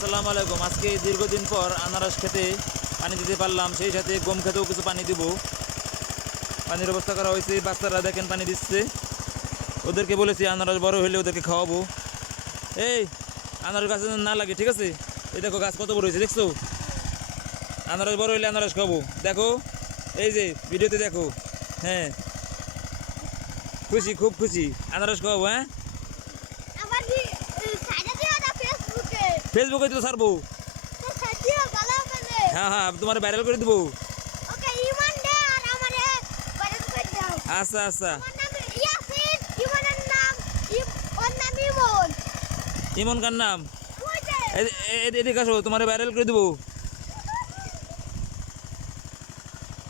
আসসালামু আলাইকুম। আজকে দীর্ঘদিন পর আনারস খেতে পানি দিতে পারলাম, সেই সাথে গম খেতেও কিছু পানি দিব। পানির ব্যবস্থা করা হয়েছে। বাচ্চারা দেখেন পানি দিচ্ছে। ওদেরকে বলেছি আনারস বড় হলে ওদেরকে খাওয়াবো। এই আনারস গাছে না লাগে, ঠিক আছে? এই দেখো গাছ কত বড় হয়েছে, দেখছো? আনারস বড় হলে আনারস খাবো। দেখো এই যে ভিডিওতে দেখো। হ্যাঁ, খুশি, খুব খুশি। আনারস খাওয়াবো। হ্যাঁ, ফেসবুকে তো ছাড়বো। হ্যাঁ হ্যাঁ, তোমার ভাইরাল করে দেবো। আচ্ছা আচ্ছা, ইমন কার নাম? এদিকে আসো, তোমার ভাইরাল করে দেবো।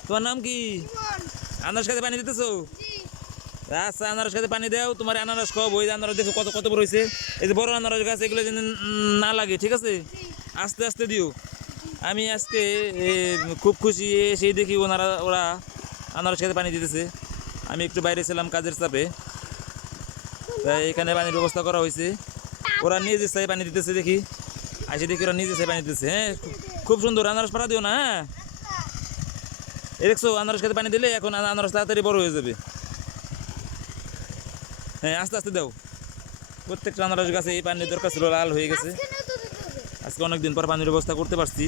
তোমার নাম কি? আনারস খেতে পানি দিতেছো? আচ্ছা, আনারস খেতে পানি দাও, তোমার আনারস খাওয়াবো। এই আনারস দেখো কত কত বড় হয়েছে। এই যে বড় আনারস গাছ, এগুলো যেন না লাগে, ঠিক আছে? আস্তে আস্তে দিও। আমি আজকে খুব খুশি, সেই দেখি ওরা আনারস খেতে পানি দিতেছে। আমি একটু বাইরে ছিলাম কাজের চাপে, তাই এখানে পানির ব্যবস্থা করা হয়েছে। ওরা নিজে চাই পানি দিতেছে, দেখি আসে দেখি ওরা নিজে চাই পানি দিতেছে। হ্যাঁ, খুব সুন্দর। আনারস পাড়া দিও না। হ্যাঁ, দেখছো আনারস খেতে পানি দিলে এখন আনারস তাড়াতাড়ি বড় হয়ে যাবে। হ্যাঁ, আস্তে আস্তে দাও। প্রত্যেকটা আনারস গাছে এই পানির দরকার ছিল, লাল হয়ে গেছে। আজকে অনেকদিন পর পানির ব্যবস্থা করতে পারছি।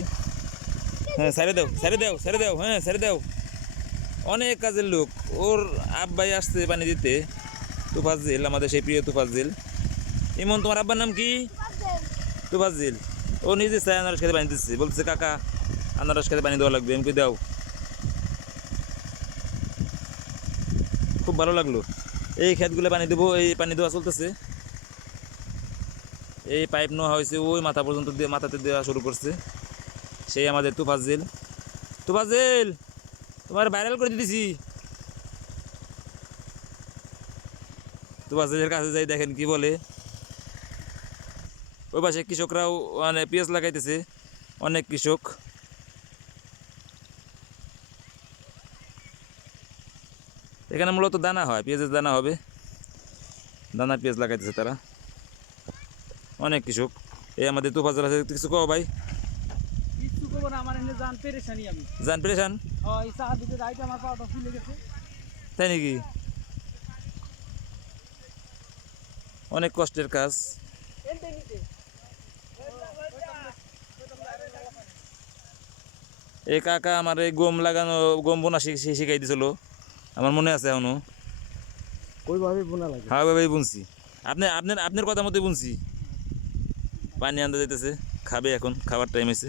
হ্যাঁ, ছেড়ে দাও, ছেড়ে দাও, ছেড়ে দাও। হ্যাঁ, ছেড়ে দাও। অনেক কাজের লোক। ওর আব্বাই আসছে পানি দিতে, তুফাজ্জিল, আমাদের সেই প্রিয় তুফাজ্জিল। ইমন, তোমার আব্বার নাম কি? তুফাজ্জিল। ও নিজে চায় আনারস খেতে পানি দিচ্ছে, বলছে কাকা আনারস খেতে পানি দেওয়া লাগবে। এমনি দাও। খুব ভালো লাগলো। এই ক্ষেতগুলো পানি দেবো, এই পানি দেওয়া চলতেছে। এই পাইপ নেওয়া হয়েছে, ওই মাথা পর্যন্ত দিয়ে মাথাতে দেওয়া শুরু করছে সেই আমাদের তুফাজ্জিল। তুফাজ্জিল, তোমার ভাইরাল করে দিতেছি। তুফাজ্জিলের কাছে যাই, দেখেন কি বলে। ওই পাশে কৃষকরাও মানে পেঁয়াজ লাগাইতেছে, অনেক কৃষক। এখানে মূলত দানা হয়, পেঁয়াজের দানা হবে। দানা পেঁয়াজ লাগাইতেছে তারা, অনেক কৃষক। এই আমাদের তুফাজ্জিল আছে, কিছু কও ভাই। জান পেরেশান, তাই নাকি? অনেক কষ্টের কাজ। এই কাকা আমার এই গম লাগানো, গম বোনা শিখাই দিছিল, আমার মনে আছে এখনো। হ্যাঁ ভাই, বুনছি। আপনার কথা মতোই বুনছি। পানি আনতে যাইতেছে, খাবে এখন, খাবার টাইম হয়েছে।